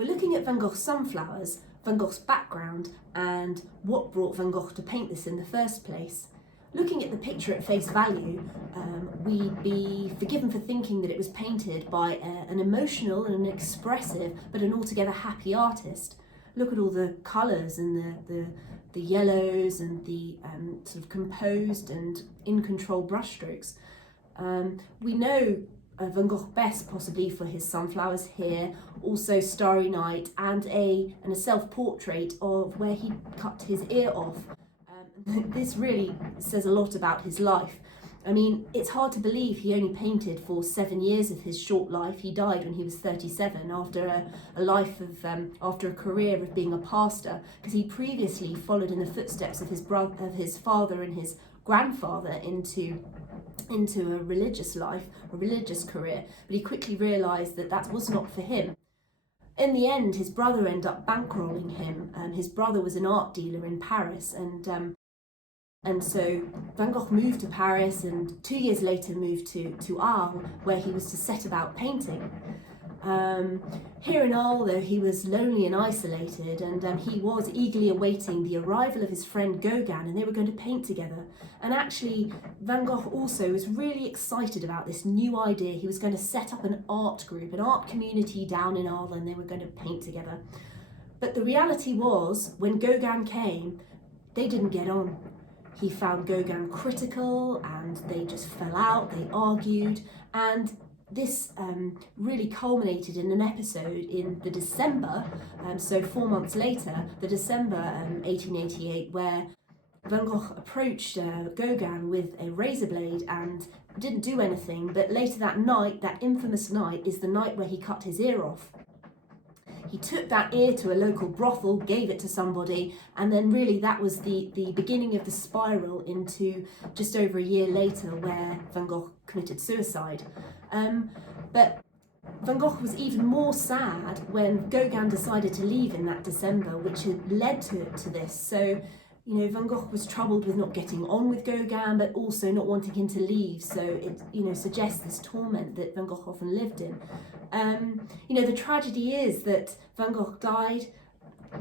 We're looking at Van Gogh's sunflowers, Van Gogh's background, and what brought Van Gogh to paint this in the first place. Looking at the picture at face value, we'd be forgiven for thinking that it was painted by an emotional and an expressive, but an altogether happy artist. Look at all the colours and the yellows and the sort of composed and in-control brushstrokes. We know Van Gogh best possibly for his sunflowers here, also Starry Night, and a self-portrait of where he cut his ear off. This really says a lot about his life. I mean, it's hard to believe he only painted for 7 years of his short life. He died when he was 37 after after a career of being a pastor, because he previously followed in the footsteps of his father and his grandfather into a religious life, a religious career, but he quickly realised that that was not for him. In the end, his brother ended up bankrolling him. His brother was an art dealer in Paris, and so Van Gogh moved to Paris, and 2 years later moved to Arles, where he was to set about painting. Here in Arles, though, he was lonely and isolated, and he was eagerly awaiting the arrival of his friend Gogh, and they were going to paint together. And actually, Van Gogh also was really excited about this new idea. He was going to set up an art group, an art community down in Arles, and they were going to paint together. But the reality was, when Gogh came, they didn't get on. He found Gogh critical, and they just fell out, they argued, and this really culminated in an episode in the December, so 4 months later, the December 1888, where Van Gogh approached Gogh with a razor blade and didn't do anything, but later that night, that infamous night, is the night where he cut his ear off. He took that ear to a local brothel, gave it to somebody, and then really that was the beginning of the spiral into just over a year later where Van Gogh committed suicide. But Van Gogh was even more sad when Gogh decided to leave in that December, which had led to this. So, you know, Van Gogh was troubled with not getting on with Gogh, but also not wanting him to leave. So it, you know, suggests this torment that Van Gogh often lived in. You know, the tragedy is that Van Gogh died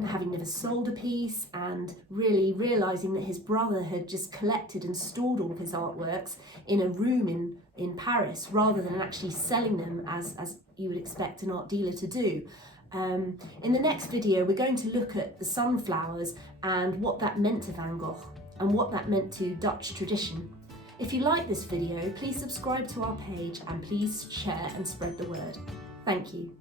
having never sold a piece, and really realising that his brother had just collected and stored all of his artworks in a room in Paris, rather than actually selling them as you would expect an art dealer to do. In the next video, we're going to look at the sunflowers and what that meant to Van Gogh and what that meant to Dutch tradition. If you like this video, please subscribe to our page and please share and spread the word. Thank you.